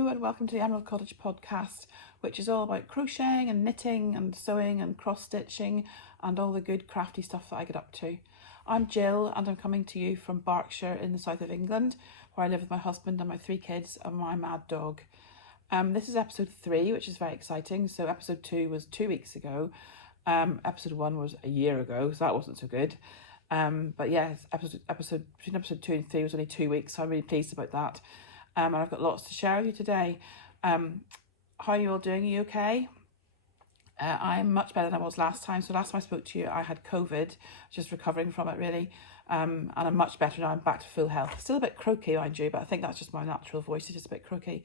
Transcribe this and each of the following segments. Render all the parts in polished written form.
Hello and welcome to the Emerald Cottage podcast, which is all about crocheting and knitting and sewing and cross stitching and all the good crafty stuff that I get up to. I'm Jill and I'm coming to you from Berkshire in the south of England, where I live with my husband and my 3 kids and my mad dog. This is episode 3, which is very exciting. So episode 2 was 2 weeks ago. Episode 1 was a year ago, so that wasn't so good. But yeah, between episode 2 and 3 was only 2 weeks, so I'm really pleased about that. And I've got lots to share with you today. How are you all doing? Are you okay? I'm much better than I was last time. So last time I spoke to you, I had COVID, just recovering from it really. And I'm much better now. I'm back to full health. Still a bit croaky, mind you, but I think that's just my natural voice. It's just a bit croaky.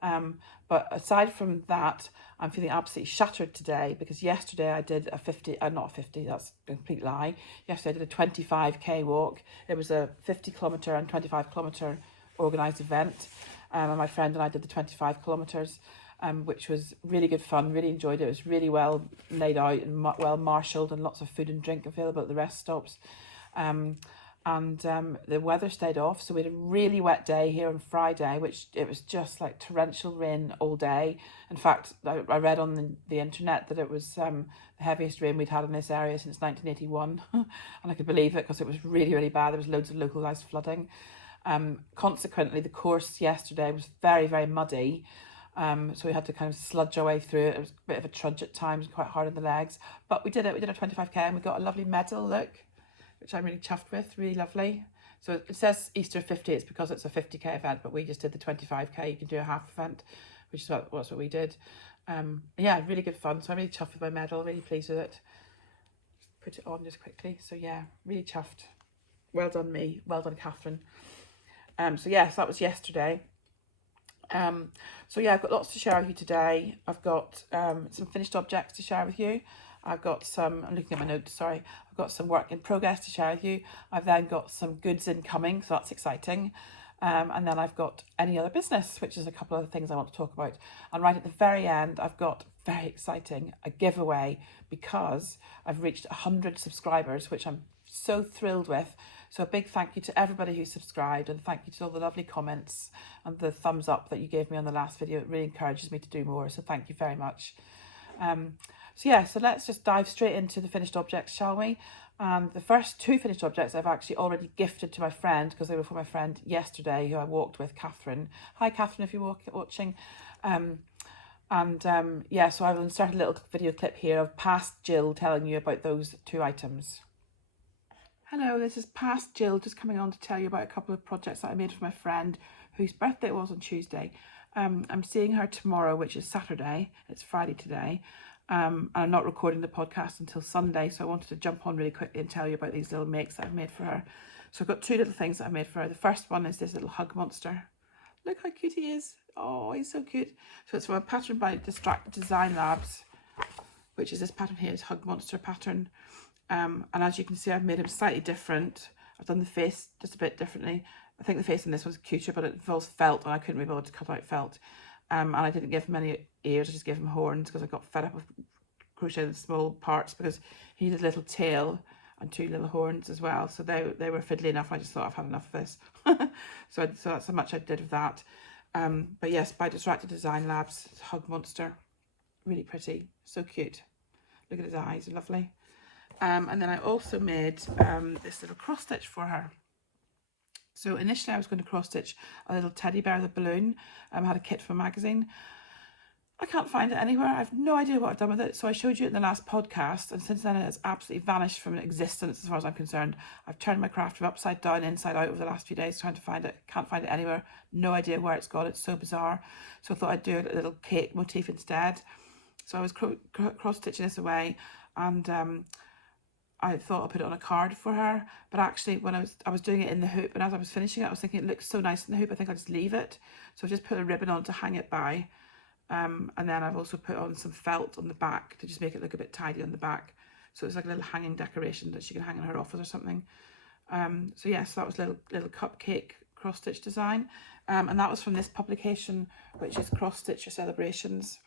But aside from that, I'm feeling absolutely shattered today because yesterday I did a 50, not a 50, that's a complete lie. Yesterday I did a 25k walk. It was a 50 kilometre and 25 kilometre organised event. And my friend and I did the 25 kilometres, which was really good fun, really enjoyed it. It was really well laid out and well marshalled and lots of food and drink available at the rest stops. The weather stayed off, so we had a really wet day here on Friday, which it was just like torrential rain all day. In fact, I read on the internet that it was the heaviest rain we'd had in this area since 1981 and I could believe it because it was really, really bad. There was loads of localised flooding. Consequently, the course yesterday was very, very muddy. So we had to kind of sludge our way through it. It was a bit of a trudge at times, quite hard on the legs, but we did it. We did a 25k and we got a lovely medal, look, which I'm really chuffed with, really lovely. So it says Easter 50, it's because it's a 50k event, but we just did the 25k. You can do a half event, which is what we did. Yeah, really good fun. So I'm really chuffed with my medal, really pleased with it. Just put it on just quickly. So yeah, really chuffed. Well done me, well done Catherine. So yes, that was yesterday. So yeah, I've got lots to share with you today. I've got some finished objects to share with you. I've got some, I'm looking at my notes, sorry. I've got some work in progress to share with you. I've then got some goods incoming, so that's exciting. And then I've got any other business, which is a couple of things I want to talk about. And right at the very end, I've got very exciting, a giveaway because I've reached 100 subscribers, which I'm so thrilled with. So a big thank you to everybody who subscribed and thank you to all the lovely comments and the thumbs up that you gave me on the last video. It really encourages me to do more. So thank you very much. So yeah, so let's just dive straight into the finished objects, shall we? The first 2 finished objects I've actually already gifted to my friend because they were for my friend yesterday who I walked with, Catherine. Hi Catherine, if you're watching. Yeah, so I will insert a little video clip here of past Jill telling you about those 2 items. Hello, this is past Jill just coming on to tell you about a couple of projects that I made for my friend whose birthday was on Tuesday. I'm seeing her tomorrow, which is Saturday. It's Friday today. And I'm not recording the podcast until Sunday, so I wanted to jump on really quickly and tell you about these little makes that I've made for her. So I've got 2 little things that I've made for her. The first one is this little hug monster. Look how cute he is. Oh, he's so cute. So it's from a pattern by Distracted Design Labs, which is this pattern here, is Hug Monster pattern. And as you can see, I've made him slightly different. I've done the face just a bit differently. I think the face in this one's cuter, but it involves felt, and I couldn't be able to cut out felt. And I didn't give him any ears, I just gave him horns because I got fed up with crocheting the small parts because he needed a little tail and 2 little horns as well. So they were fiddly enough. I just thought I've had enough of this. So that's how much I did of that. But yes, by Distracted Design Labs, Hug Monster. Really pretty, so cute. Look at his eyes, lovely. And then I also made this little cross stitch for her. So initially I was going to cross stitch a little teddy bear with a balloon. I had a kit from a magazine. I can't find it anywhere. I have no idea what I've done with it. So I showed you it in the last podcast, and since then it has absolutely vanished from existence as far as I'm concerned. I've turned my craft from upside down, inside out over the last few days trying to find it. Can't find it anywhere. No idea where it's gone. It's so bizarre. So I thought I'd do a little cake motif instead. So I was cross stitching this away, and I thought I'll put it on a card for her, but actually when I was doing it in the hoop, and as I was finishing it I was thinking it looks so nice in the hoop, I think I'll just leave it. So I've just put a ribbon on to hang it by, and then I've also put on some felt on the back to just make it look a bit tidy on the back, so it's like a little hanging decoration that she can hang in her office or something. So yes, that was little cupcake cross stitch design, and that was from this publication, which is Cross Stitch Your Celebrations.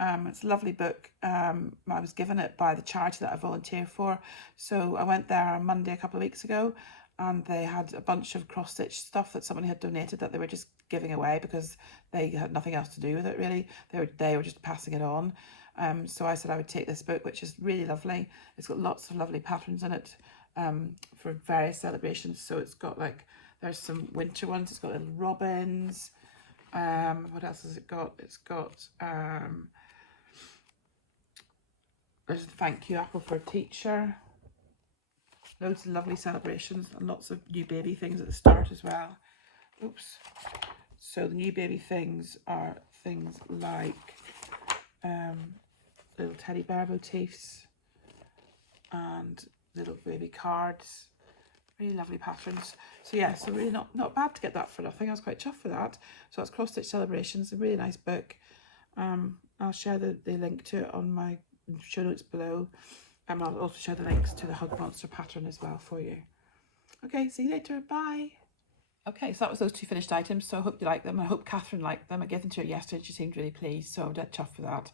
It's a lovely book. I was given it by the charity that I volunteer for. So I went there on Monday a couple of weeks ago, and they had a bunch of cross-stitch stuff that somebody had donated that they were just giving away because they had nothing else to do with it really. They were just passing it on. So I said I would take this book, which is really lovely. It's got lots of lovely patterns in it for various celebrations. So it's got like, there's some winter ones. It's got little robins. What else has it got? It's got there's a thank you apple for a teacher. Loads of lovely celebrations and lots of new baby things at the start as well. Oops. So the new baby things are things like little teddy bear motifs and little baby cards. Really lovely patterns. So yeah, so really not bad to get that for nothing. I was quite chuffed with that. So that's Cross Stitch Celebrations, a really nice book. I'll share the link to it on my show notes below. I'll also share the links to the Hug Monster pattern as well for you. Okay, see you later. Bye. Okay, so that was those two finished items. So I hope you like them. I hope Catherine liked them. I gave them to her yesterday and she seemed really pleased. So I'm dead chuffed for that.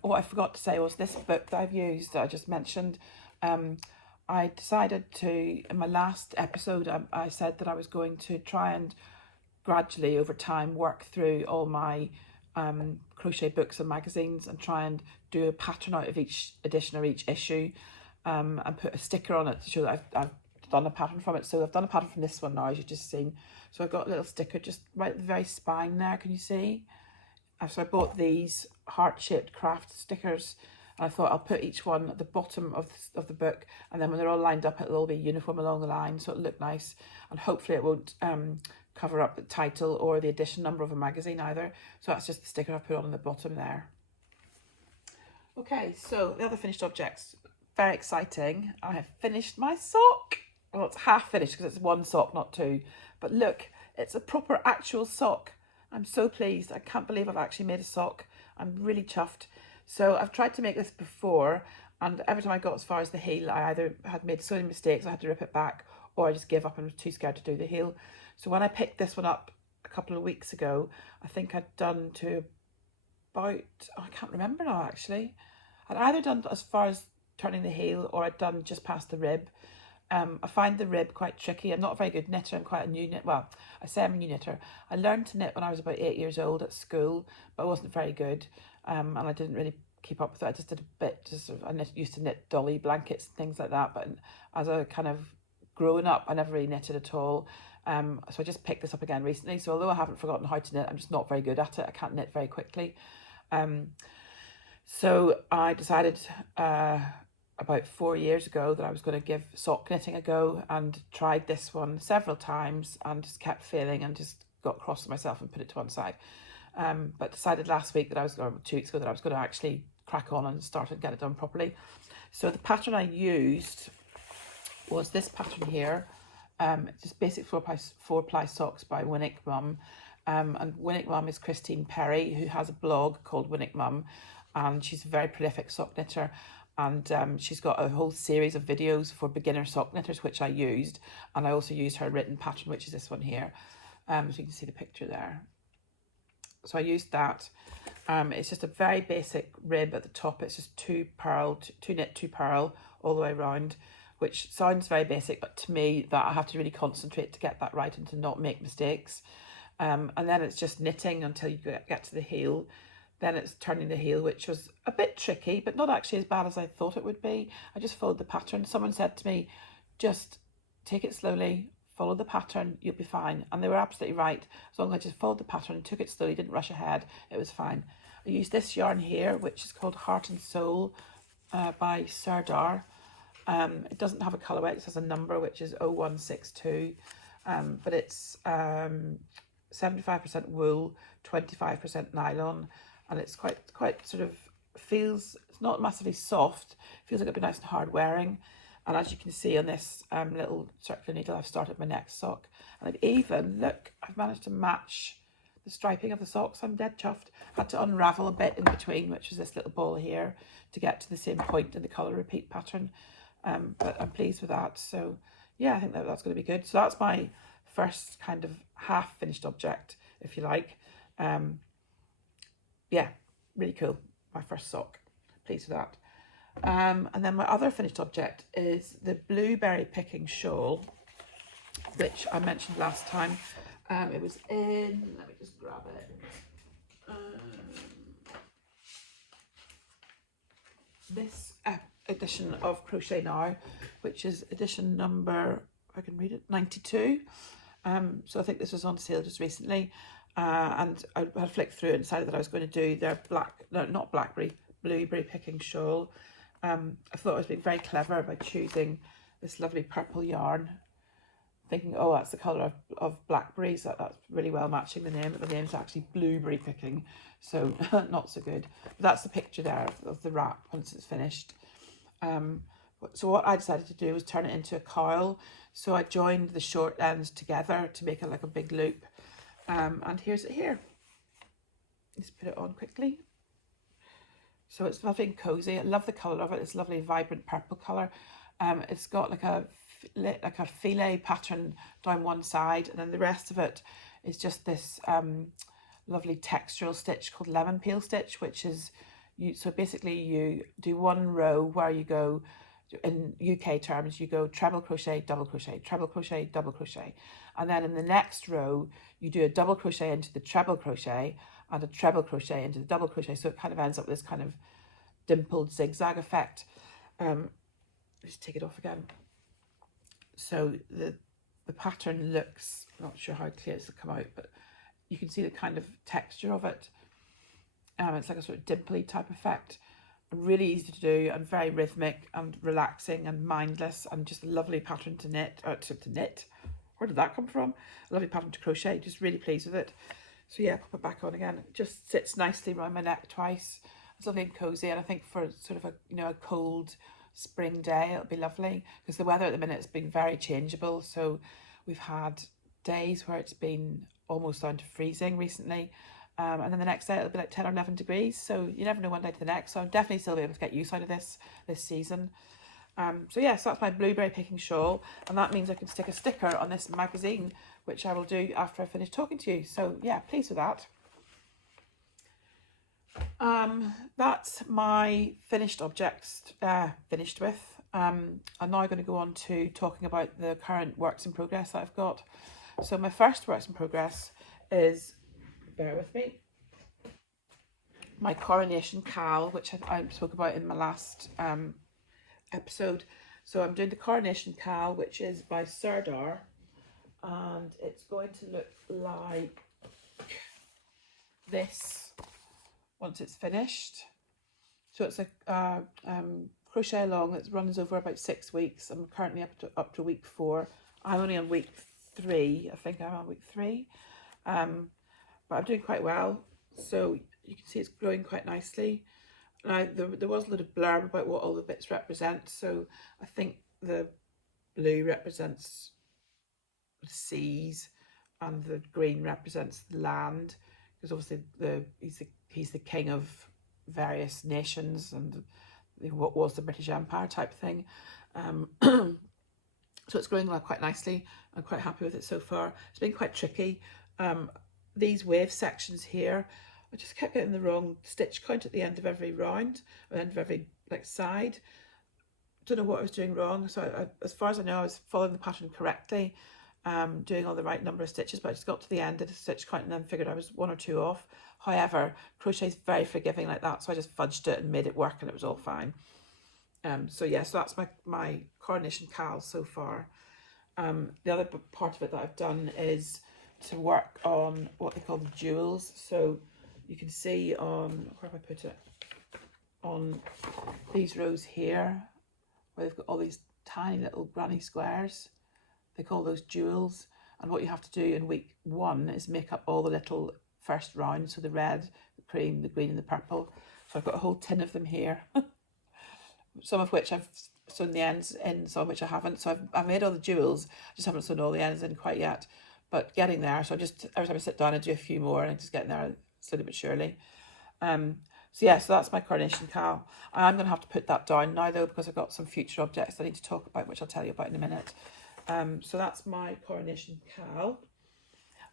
What I forgot to say was this book that I've used that I just mentioned. I decided to, in my last episode, I said that I was going to try and gradually over time work through all my crochet books and magazines and try and do a pattern out of each edition or each issue and put a sticker on it to show that I've done a pattern from it. So I've done a pattern from this one now, as you've just seen. So I've got a little sticker just right at the very spine there, can you see? So I bought these heart-shaped craft stickers and I thought I'll put each one at the bottom of the book, and then when they're all lined up it'll all be uniform along the line so it'll look nice, and hopefully it won't cover up the title or the edition number of a magazine either. So that's just the sticker I put on the bottom there. Okay, so the other finished objects, very exciting. I have finished my sock. Well, it's half finished because it's one sock, not two. But look, it's a proper actual sock. I'm so pleased. I can't believe I've actually made a sock. I'm really chuffed. So I've tried to make this before, and every time I got as far as the heel, I either had made so many mistakes, I had to rip it back, or I just gave up and was too scared to do the heel. So when I picked this one up a couple of weeks ago, I think I'd done to about, I can't remember now actually. I'd either done as far as turning the heel or I'd done just past the rib. I find the rib quite tricky. I'm not a very good knitter. I'm quite a new knit. Well, I say I'm a new knitter. I learned to knit when I was about 8 years old at school, but I wasn't very good. And I didn't really keep up with it. I just did a bit, I used to knit dolly blankets and things like that. But as a kind of growing up, I never really knitted at all. So I just picked this up again recently. So although I haven't forgotten how to knit, I'm just not very good at it. I can't knit very quickly. So I decided about 4 years ago that I was going to give sock knitting a go, and tried this one several times and just kept failing and just got cross with myself and put it to one side. But decided last week that I was going, 2 weeks ago, that I was going to actually crack on and start and get it done properly. So the pattern I used was this pattern here. It's just basic 4-ply socks by Winnick Mum. And Winnick Mum is Christine Perry, who has a blog called Winnick Mum, and she's a very prolific sock knitter. And she's got a whole series of videos for beginner sock knitters, which I used. And I also used her written pattern, which is this one here. So you can see the picture there. So I used that. It's just a very basic rib at the top. It's just 2 knit, 2 purl all the way around, which sounds very basic, but to me that I have to really concentrate to get that right and to not make mistakes. And then it's just knitting until you get to the heel. Then it's turning the heel, which was a bit tricky, but not actually as bad as I thought it would be. I just followed the pattern. Someone said to me, just take it slowly, follow the pattern, you'll be fine. And they were absolutely right. As long as I just followed the pattern and took it slowly, didn't rush ahead, it was fine. I used this yarn here, which is called Heart and Soul by Serdar. It doesn't have a colourway, it just has a number, which is 0162. But it's 75% wool, 25% nylon. And it's quite sort of feels, it's not massively soft, feels like it'd be nice and hard wearing. And as you can see on this little circular needle, I've started my next sock. And I've even, look, I've managed to match the striping of the socks. I'm dead chuffed. Had to unravel a bit in between, which is this little ball here, to get to the same point in the colour repeat pattern. But I'm pleased with that. So yeah, I think that's going to be good. So that's my first kind of half finished object, if you like. Yeah, really cool. my first sock. Pleased with that. And then my other finished object is the blueberry picking shawl, which I mentioned last time. It was in, let me just grab it. This edition of Crochet Now, which is edition number, if I can read it, 92. So I think this was on sale just recently, and I had flicked through and decided that I was going to do their blueberry picking shawl. I thought I was being very clever by choosing this lovely purple yarn, thinking, oh, that's the colour of blackberries, that's really well matching the name, but the name's actually blueberry picking, so not so good. But that's the picture there of the wrap once it's finished. So what I decided to do was turn it into a cowl. So I joined the short ends together to make it like a big loop. And here's it here. Let's put it on quickly. So it's lovely and cozy. I love the colour of it. It's lovely, vibrant purple colour. It's got like a filet pattern down one side, and then the rest of it is just this lovely textural stitch called lemon peel stitch, which is so basically you do one row where you go, in UK terms, you go treble crochet, double crochet, treble crochet, double crochet, and then in the next row you do a double crochet into the treble crochet and a treble crochet into the double crochet, so it kind of ends up with this kind of dimpled zigzag effect. Let's take it off again. So the pattern looks, I'm not sure how clear it's to come out, but you can see the kind of texture of it. It's like a sort of dimply type effect. Really easy to do and very rhythmic and relaxing and mindless, and just a lovely pattern to knit, where did that come from? A lovely pattern to crochet, just really pleased with it. So yeah, pop it back on again. It just sits nicely around my neck twice. It's lovely and cozy, and I think for sort of a cold spring day it'll be lovely, because the weather at the minute has been very changeable. So we've had days where it's been almost down to freezing recently, and then the next day it'll be like 10 or 11 degrees, so you never know one day to the next. So I'm definitely still be able to get use out of this season. So yes, that's my blueberry picking shawl, and that means I can stick a sticker on this magazine, which I will do after I finish talking to you. So yeah, pleased with that. That's my finished objects finished with. I'm now going to go on to talking about the current works in progress that I've got. So my first works in progress is, bear with me, my coronation cowl, which I spoke about in my last episode. So I'm doing the coronation cowl, which is by Serdar, and it's going to look like this once it's finished. So it's a crochet along that runs over about 6 weeks. I'm currently up to week 4. I'm only on week 3. I think I'm on week 3, but I'm doing quite well. So you can see it's growing quite nicely. Now there was a little blurb about what all the bits represent. So I think the blue represents the seas, and the green represents the land, because obviously he's the king of various nations and what was the British Empire type thing. So it's growing quite nicely. I'm quite happy with it so far. It's been quite tricky. These wave sections here, I just kept getting the wrong stitch count at the end of every round, or end of every side. Don't know what I was doing wrong. So as far as I know, I was following the pattern correctly, doing all the right number of stitches, but I just got to the end of the stitch count and then figured I was 1 or 2 off. However, crochet is very forgiving like that, so I just fudged it and made it work, and it was all fine. So yeah, so that's my coronation cowl so far. The other part of it that I've done is to work on what they call the jewels. So you can see on, where have I put it, on these rows here, where they've got all these tiny little granny squares. They call those jewels, and what you have to do in week 1 is make up all the little first round, so the red, the cream, the green and the purple. So I've got a whole tin of them here, some of which I've sewn the ends in, some of which I haven't. So I've made all the jewels, just haven't sewn all the ends in quite yet, but getting there. So just every time I sit down I do a few more, and I'm just getting there slowly but surely. So yeah, so that's my coronation cowl. I'm going to have to put that down now though, because I've got some future objects I need to talk about, which I'll tell you about in a minute. So that's my coronation cowl.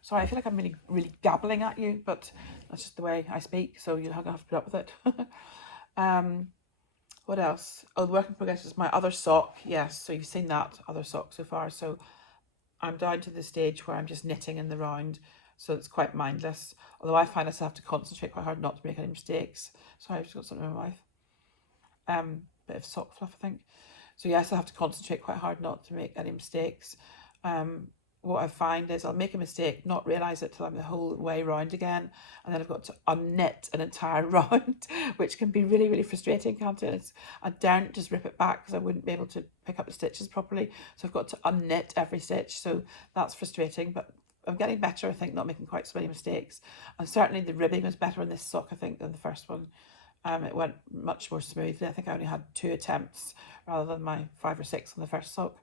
Sorry, I feel like I'm really gabbling at you, but that's just the way I speak, so you'll have to put up with it. What else? Oh, the work in progress is my other sock. Yes, so you've seen that other sock so far. So I'm down to the stage where I'm just knitting in the round, so it's quite mindless. Although I find I still have to concentrate quite hard not to make any mistakes. Sorry, I've just got something in my mouth. Bit of sock fluff, I think. So yes, I have to concentrate quite hard not to make any mistakes. What I find is I'll make a mistake, not realise it till I'm the whole way round again, and then I've got to unknit an entire round, which can be really frustrating, can't it? I daren't just rip it back because I wouldn't be able to pick up the stitches properly, so I've got to unknit every stitch, so that's frustrating, but I'm getting better, I think, not making quite so many mistakes. And certainly the ribbing was better on this sock, I think, than the first one. It went much more smoothly. I think I only had 2 attempts rather than my 5 or 6 on the first sock.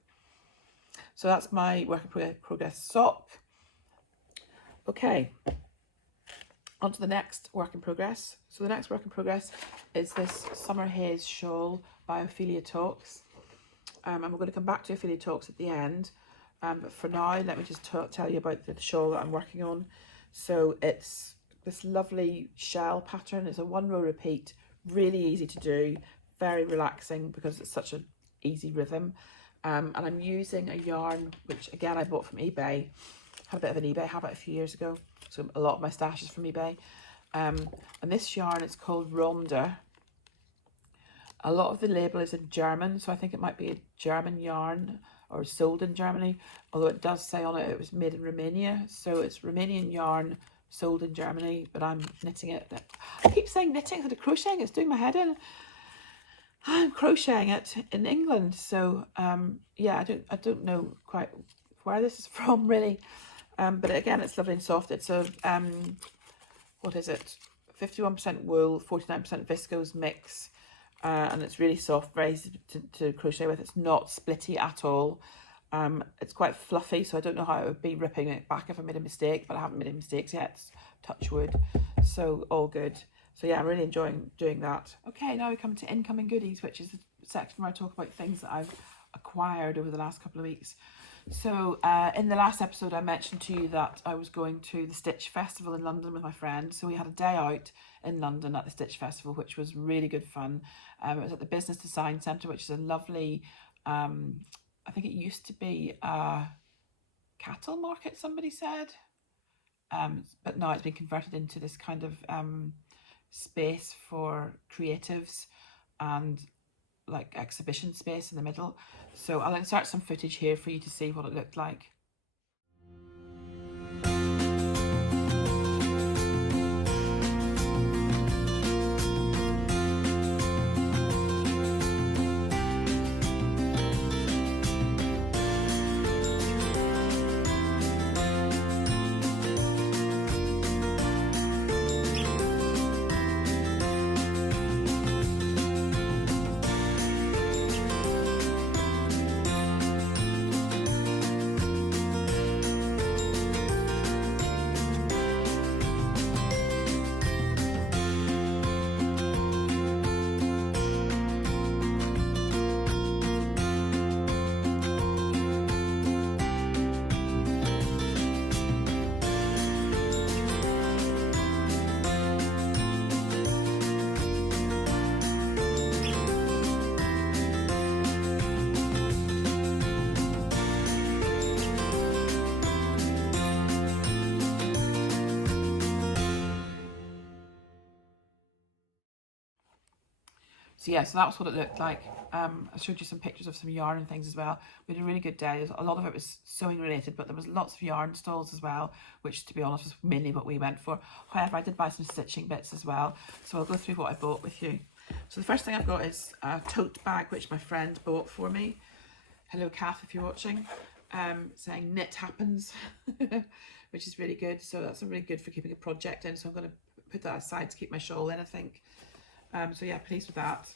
So that's my work in progress sock. Okay, on to the next work in progress. So the next work in progress is this Summer Haze shawl by Ophelia Talks. And we're going to come back to Ophelia Talks at the end. But for now, let me just tell you about the shawl that I'm working on. So it's this lovely shell pattern. It's a 1 row repeat, really easy to do, very relaxing because it's such an easy rhythm. And I'm using a yarn, which again I bought from eBay. Had a bit of an eBay habit a few years ago, so a lot of my stash is from eBay. And this yarn is called Ronda. A lot of the label is in German, so I think it might be a German yarn or sold in Germany, although it does say on it it was made in Romania, so it's Romanian yarn sold in Germany, but I'm knitting it. I keep saying knitting instead of crocheting, it's doing my head in. I'm crocheting it in England, so yeah, I don't know quite where this is from really, but again, it's lovely and soft. It's a what is it? 51% wool, 49% viscose mix, and it's really soft, very easy to crochet with. It's not splitty at all. It's quite fluffy, so I don't know how it would be ripping it back if I made a mistake, but I haven't made any mistakes yet. Touch wood, so all good. So yeah, I'm really enjoying doing that. Okay, now we come to incoming goodies, which is the section where I talk about things that I've acquired over the last couple of weeks. So in the last episode, I mentioned to you that I was going to the Stitch Festival in London with my friend. So we had a day out in London at the Stitch Festival, which was really good fun. It was at the Business Design Centre, which is a lovely, I think it used to be a cattle market, somebody said. But now it's been converted into this kind of space for creatives and like exhibition space in the middle. So I'll insert some footage here for you to see what it looked like. So yeah, so that was what it looked like. I showed you some pictures of some yarn and things as well. We had a really good day. A lot of it was sewing related, but there was lots of yarn stalls as well, which to be honest was mainly what we went for. However, I did buy some stitching bits as well. So I'll go through what I bought with you. So the first thing I've got is a tote bag, which my friend bought for me. Hello, Kath, if you're watching. Saying knit happens, which is really good. So that's really good for keeping a project in. So I'm going to put that aside to keep my shawl in, I think. So yeah, pleased with that.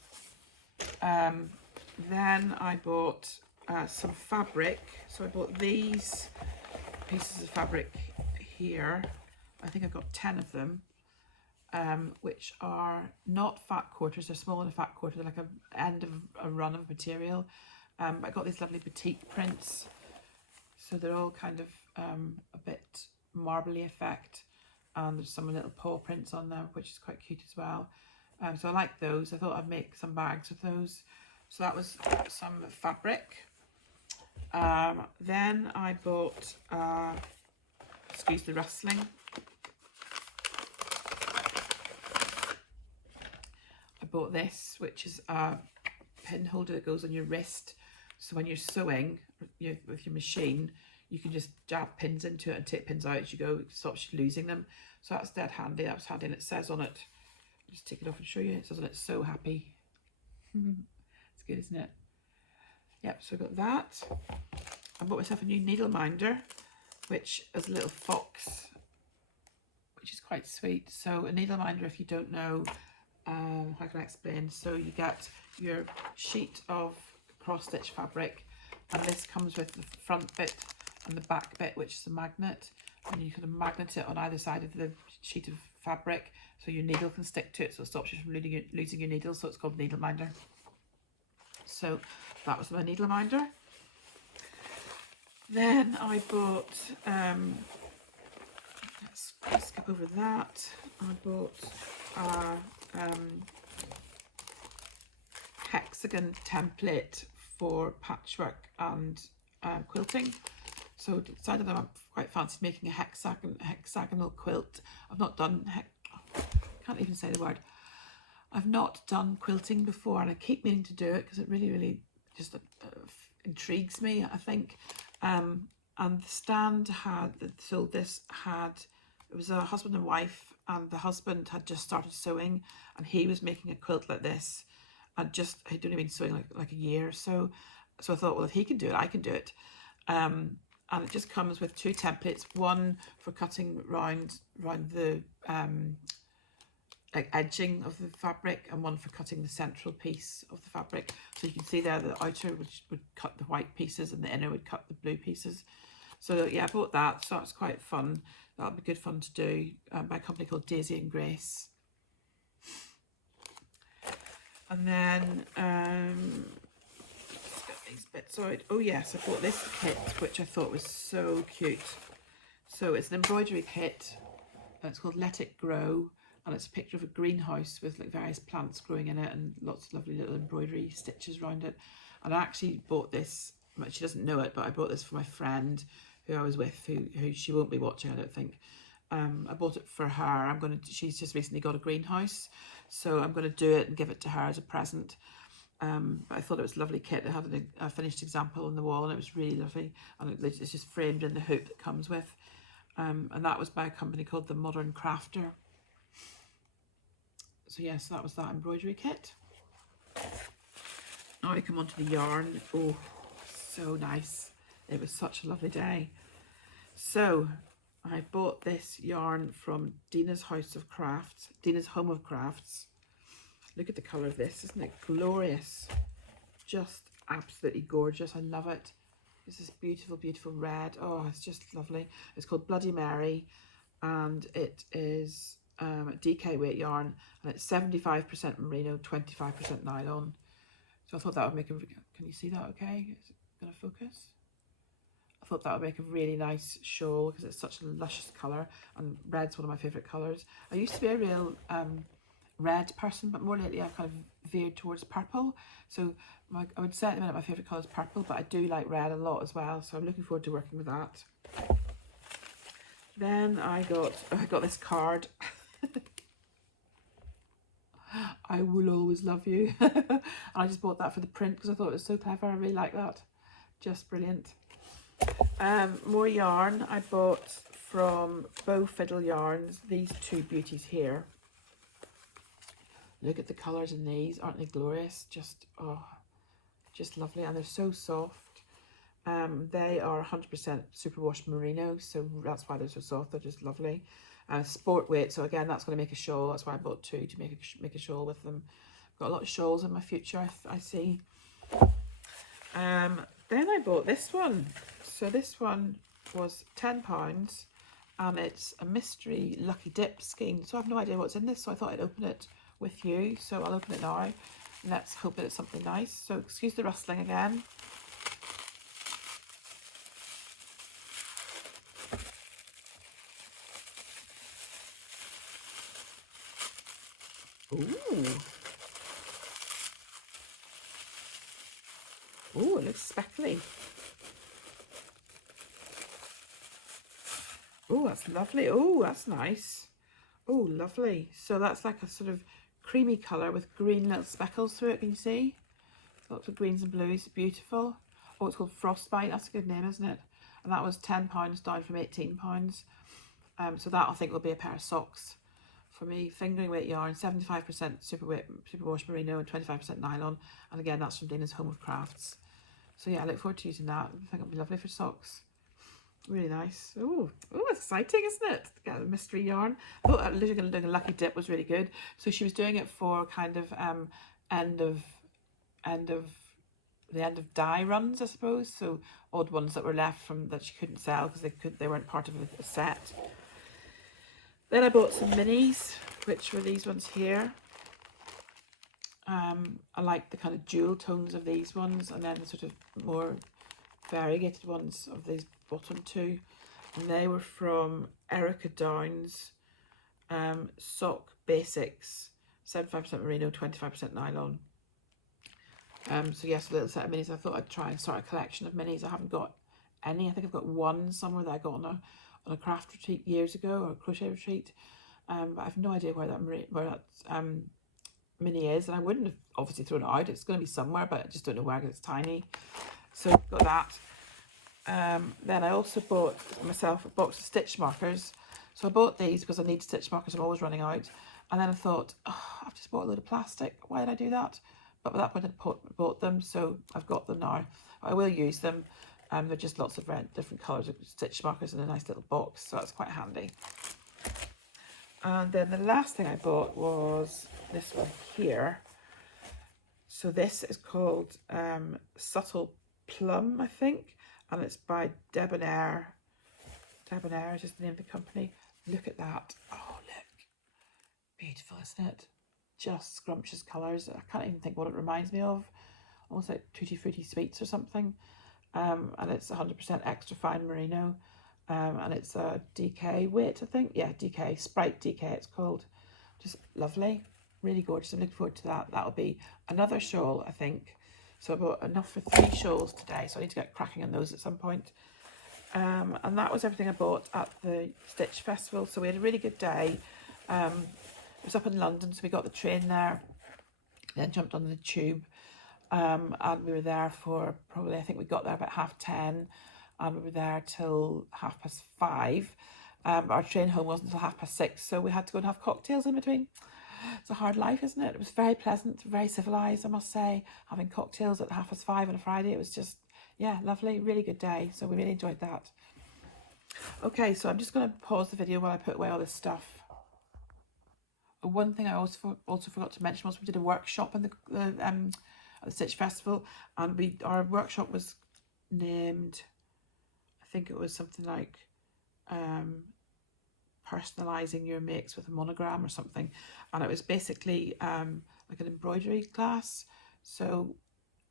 Then I bought some fabric. So I bought these pieces of fabric here. I think I've got 10 of them, which are not fat quarters. They're smaller than fat quarter. They're like an end of a run of material. I got these lovely batik prints. So they're all kind of a bit marbly effect, and there's some little paw prints on them, which is quite cute as well. So I like those. I thought I'd make some bags with those. So that was some fabric. Then I bought, excuse the rustling, I bought this, which is a pin holder that goes on your wrist. So when you're sewing with your machine, you can just jab pins into it and take pins out as you go. It stops you losing them. So that's dead handy. That was handy, and it says on it, I'll just take it off and show you. It says on it, "So happy." It's good, isn't it? Yep, so I got that. I bought myself a new needle minder, which is a little fox, which is quite sweet. So a needle minder, if you don't know, how can I explain? So you get your sheet of cross stitch fabric, and this comes with the front bit and the back bit, which is a magnet, and you kind of magnet it on either side of the sheet of fabric so your needle can stick to it, so it stops you from losing your needle. So it's called needle minder. So that was my needle minder. Then I bought, let's skip over that. I bought a hexagon template for patchwork and quilting. So decided that I quite fancied making a hexagonal quilt. I've not done, can't even say the word. I've not done quilting before, and I keep meaning to do it because it really just intrigues me, I think. And the stand had, so this had, it was a husband and wife, and the husband had just started sewing, and he was making a quilt like this, and he'd only been sewing like a year or so. So I thought, well, if he can do it, I can do it. And it just comes with two templates, one for cutting round the like edging of the fabric, and one for cutting the central piece of the fabric. So you can see there the outer would cut the white pieces and the inner would cut the blue pieces. So yeah, I bought that, so that's quite fun. That'll be good fun to do, by a company called Daisy and Grace. And then let's get these bits out. Oh yes, I bought this kit, which I thought was so cute. So it's an embroidery kit, and it's called Let It Grow. And it's a picture of a greenhouse with like various plants growing in it and lots of lovely little embroidery stitches around it. And I actually bought this, she doesn't know it, but I bought this for my friend who I was with, who she won't be watching, I don't think. I bought it for her. She's just recently got a greenhouse, so I'm going to do it and give it to her as a present. But I thought it was a lovely kit. It had a finished example on the wall, and it was really lovely. And it's just framed in the hoop that comes with. And that was by a company called The Modern Crafter. So yes, that was that embroidery kit. Now we come on to the yarn. Oh, so nice. It was such a lovely day. So I bought this yarn from Dina's House of Crafts, Dina's Home of Crafts. Look at the colour of this, isn't it glorious? Just absolutely gorgeous. I love it. It's this beautiful, beautiful red. Oh, it's just lovely. It's called Bloody Mary, and it is DK weight yarn, and it's 75% merino, 25% nylon. So I thought that would make can you see that okay? Is it going to focus? I thought that would make a really nice shawl because it's such a luscious colour, and red's one of my favourite colours. I used to be a real red person, but more lately I've kind of veered towards purple. So I would say at the minute my favourite colour is purple, but I do like red a lot as well, so I'm looking forward to working with that. Then I got this card. I will always love you. I just bought that for the print because I thought it was so clever. I really like that. Just brilliant. More yarn. I bought from Bow Fiddle Yarns these two beauties here. Look at the colours in these. Aren't they glorious? Just, oh, just lovely. And they're so soft. They are 100% superwash merino, so that's why they're so soft. They're just lovely. Sport weight, so again, that's going to make a shawl. That's why I bought two, to make a shawl with them. Got a lot of shawls in my future, I see. Then I bought this one. So this one was £10, and it's a mystery lucky dip scheme. So I have no idea what's in this, so I thought I'd open it with you. So I'll open it now. Let's hope that it's something nice. So excuse the rustling again. Ooh. Ooh, it looks speckly. Oh, that's lovely. Oh, that's nice. Oh, lovely. So that's like a sort of creamy colour with green little speckles through it. Can you see? Lots of greens and blues. Beautiful. Oh, it's called Frostbite. That's a good name, isn't it? And that was £10 down from £18. So that I think will be a pair of socks for me. Fingering weight yarn, 75% superwash merino and 25% nylon. And again, that's from Dana's Home of Crafts. So yeah, I look forward to using that. I think it'll be lovely for socks. Really nice. Oh, it's exciting, isn't it? Get a mystery yarn. Oh, doing a lucky dip was really good. So she was doing it for kind of end of the end of dye runs, I suppose. So odd ones that were left from that she couldn't sell because they weren't part of a set. Then I bought some minis, which were these ones here. I like the kind of jewel tones of these ones, and then the sort of more variegated ones of these bottom two. And they were from Erica Downs Sock Basics, 75% merino, 25% nylon. So yes, a little set of minis. I thought I'd try and start a collection of minis. I haven't got any. I think I've got one somewhere that I got on a craft retreat years ago, or a crochet retreat. But I have no idea where that mini is, and I wouldn't have obviously thrown it out. It's going to be somewhere, but I just don't know where because it's tiny. So got that. Then I also bought myself a box of stitch markers. So I bought these because I need stitch markers. I'm always running out. And then I thought, oh, I've just bought a load of plastic. Why did I do that? But at that point I bought them, so I've got them now. I will use them. They're just lots of different colours of stitch markers in a nice little box, so that's quite handy. And then the last thing I bought was this one here. So this is called Subtle Plum, I think, and it's by Debonair. Debonair is just the name of the company. Look at that. Oh, look. Beautiful, isn't it? Just scrumptious colours. I can't even think what it reminds me of. Almost like Tutti Frutti Sweets or something. And it's 100% extra fine merino. And it's a DK weight, I think. Yeah, DK. Sprite DK it's called. Just lovely. Really gorgeous. I'm looking forward to that. That'll be another shawl, I think. So I bought enough for 3 shawls today. So I need to get cracking on those at some point. And that was everything I bought at the Stitch Festival. So we had a really good day. It was up in London, so we got the train there, then jumped on the tube, and we were there for probably, I think we got there about 10:30, and we were there till 5:30. Our train home wasn't until 6:30, so we had to go and have cocktails in between. It's a hard life, isn't it? It was very pleasant, very civilised, I must say, having cocktails at 5:30 on a Friday. It was just, yeah, lovely, really good day, so we really enjoyed that. Okay, so I'm just going to pause the video while I put away all this stuff. One thing I also forgot to mention was we did a workshop in at the Stitch Festival, and our workshop was named, I think it was something like personalising your makes with a monogram or something, and it was basically like an embroidery class. So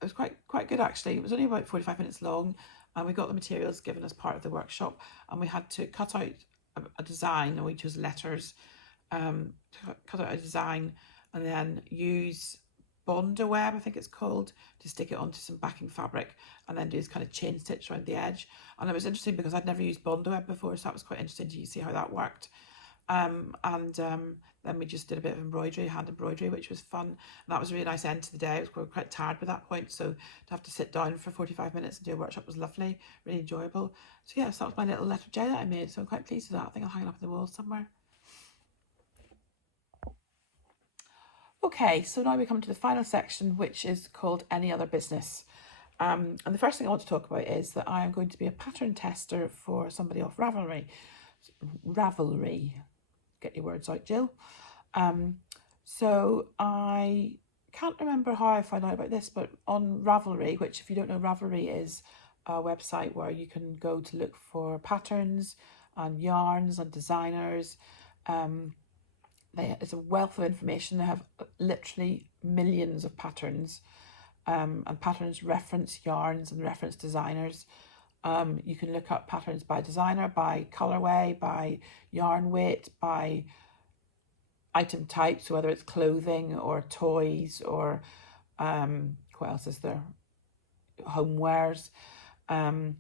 it was quite good actually. It was only about 45 minutes long, and we got the materials given as part of the workshop, and we had to cut out a design, and we chose letters. Cut out a design and then use Bondo web, I think it's called, to stick it onto some backing fabric, and then do this kind of chain stitch around the edge. And it was interesting because I'd never used Bondo web before, so that was quite interesting to see how that worked. Then we just did a bit of embroidery, hand embroidery, which was fun. And that was a really nice end to the day. I was quite tired by that point, so to have to sit down for 45 minutes and do a workshop was lovely, really enjoyable. So yeah, so that was my little letter J that I made, so I'm quite pleased with that. I think I'll hang it up on the wall somewhere. Okay, so now we come to the final section, which is called Any Other Business. And the first thing I want to talk about is that I am going to be a pattern tester for somebody off Ravelry. Get your words out, Jill. So I can't remember how I found out about this, but on Ravelry, which if you don't know, Ravelry is a website where you can go to look for patterns and yarns and designers. It's a wealth of information. They have literally millions of patterns, and patterns reference yarns and reference designers. You can look up patterns by designer, by colorway, by yarn weight, by item types, so whether it's clothing or toys or what else is there, homewares, and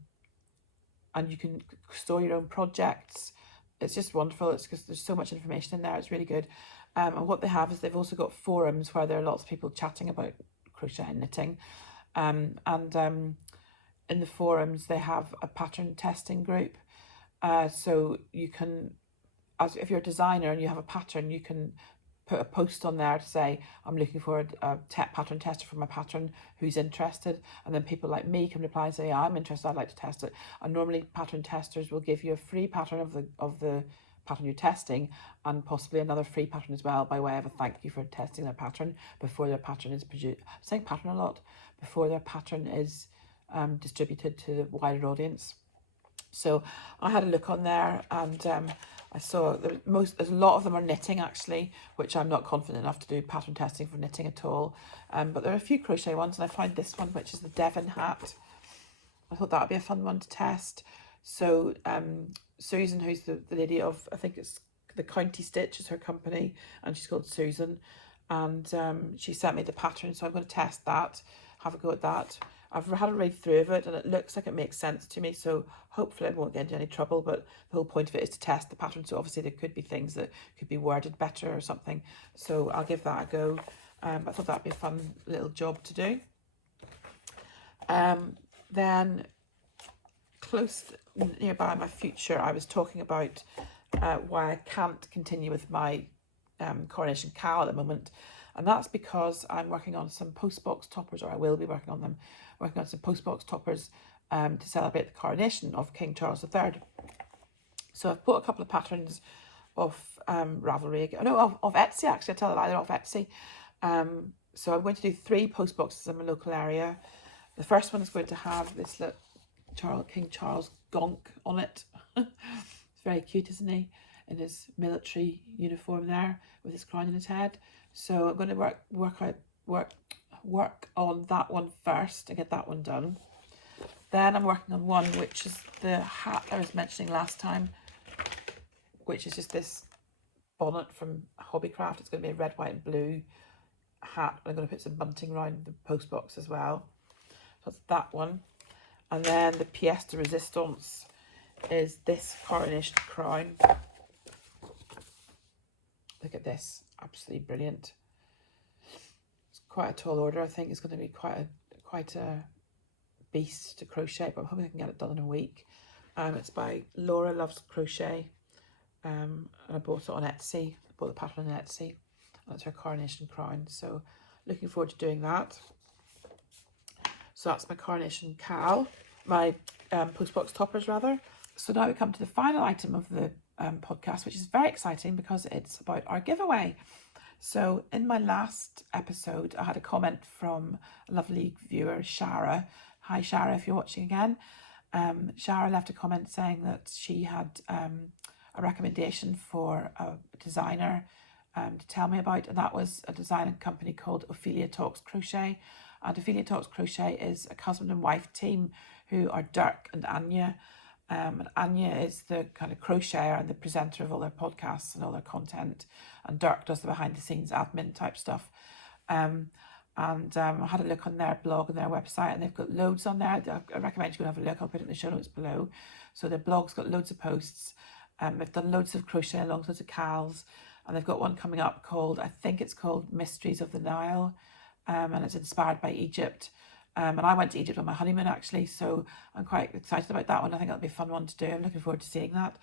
you can store your own projects. It's just wonderful. It's because there's so much information in there. It's really good. And what they have is they've also got forums where there are lots of people chatting about crochet and knitting. And in the forums, they have a pattern testing group. So you can, as if you're a designer and you have a pattern, you can put a post on there to say, I'm looking for a pattern tester for my pattern, who's interested? And then people like me can reply and say, yeah, I'm interested, I'd like to test it. And normally pattern testers will give you a free pattern of the pattern you're testing, and possibly another free pattern as well, by way of a thank you for testing their pattern before their pattern is produced. I'm saying pattern a lot, before their pattern is distributed to the wider audience. So I had a look on there, and I saw there's a lot of them are knitting actually, which I'm not confident enough to do pattern testing for knitting at all. But there are a few crochet ones, and I found this one, which is the Devon hat. I thought that would be a fun one to test. So Susan, who's the lady of, I think it's the County Stitch is her company, and she's called Susan, and she sent me the pattern, so I'm going to test that, have a go at that. I've had a read through of it, and it looks like it makes sense to me, so hopefully I won't get into any trouble. But the whole point of it is to test the pattern, so obviously there could be things that could be worded better or something, so I'll give that a go. I thought that'd be a fun little job to do. Then close nearby my future, I was talking about why I can't continue with my coronation cowl at the moment, and that's because I'm working on some postbox toppers, or I will be working on some postbox toppers to celebrate the coronation of King Charles III. So I've bought a couple of patterns off Ravelry, of Etsy actually. I tell a lie, they're off Etsy. So I'm going to do 3 postboxes in my local area. The first one is going to have this King Charles gonk on it. It's very cute, isn't he? In his military uniform there, with his crown on his head. So I'm going to work on that one first to get that one done. Then I'm working on one which is the hat I was mentioning last time, which is just this bonnet from Hobbycraft. It's going to be a red, white and blue hat. I'm going to put some bunting around the post box as well. So that's that one. And then the pièce de résistance is this coronation crown. Look at this, absolutely brilliant. It's quite a tall order. I think it's going to be quite a beast to crochet, but I'm hoping I can get it done in a week. It's by Laura Loves Crochet, and I bought it on Etsy. I bought the pattern on Etsy, and it's her coronation crown. So looking forward to doing that. So that's my coronation cowl, my postbox toppers rather. So now we come to the final item of the podcast, which is very exciting because it's about our giveaway. So in my last episode, I had a comment from a lovely viewer, Shara. Hi Shara, if you're watching again. Shara left a comment saying that she had a recommendation for a designer to tell me about, and that was a design company called Ophelia Talks Crochet. And Ophelia Talks Crochet is a husband and wife team who are Dirk and Anya. And Anya is the kind of crocheter and the presenter of all their podcasts and all their content, and Dirk does the behind the scenes admin type stuff. I had a look on their blog and their website, and they've got loads on there. I recommend you go and have a look. I'll put it in the show notes below. So their blog's got loads of posts. They've done loads of crochet along, loads of cowls, and they've got one coming up called, I think it's called Mysteries of the Nile, and it's inspired by Egypt. And I went to Egypt on my honeymoon actually, so I'm quite excited about that one. I think that'll be a fun one to do. I'm looking forward to seeing that.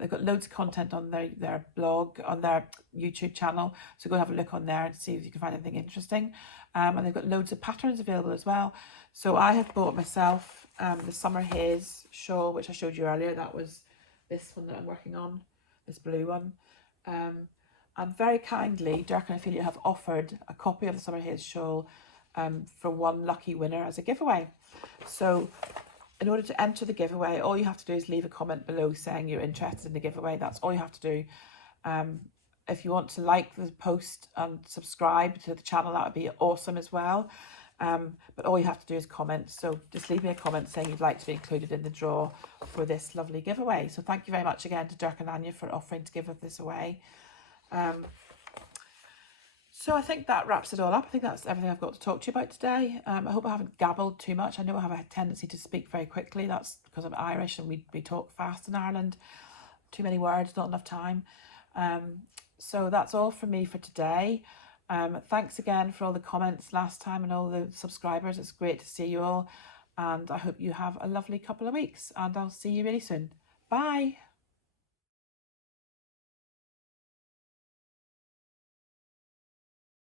They've got loads of content on their blog, on their YouTube channel, so go have a look on there and see if you can find anything interesting. And they've got loads of patterns available as well. So I have bought myself the Summer Haze shawl, which I showed you earlier. That was this one that I'm working on, this blue one. And very kindly, Dirk and Ophelia have offered a copy of the Summer Haze shawl for one lucky winner as a giveaway. So in order to enter the giveaway, all you have to do is leave a comment below saying you're interested in the giveaway. That's all you have to do. If you want to like the post and subscribe to the channel, that would be awesome as well. But all you have to do is comment. So just leave me a comment saying you'd like to be included in the draw for this lovely giveaway. So thank you very much again to Dirk and Anya for offering to give this away. So I think that wraps it all up. I think that's everything I've got to talk to you about today. I hope I haven't gabbled too much. I know I have a tendency to speak very quickly. That's because I'm Irish and we talk fast in Ireland. Too many words, not enough time. So that's all from me for today. Thanks again for all the comments last time and all the subscribers. It's great to see you all. And I hope you have a lovely couple of weeks. And I'll see you really soon. Bye.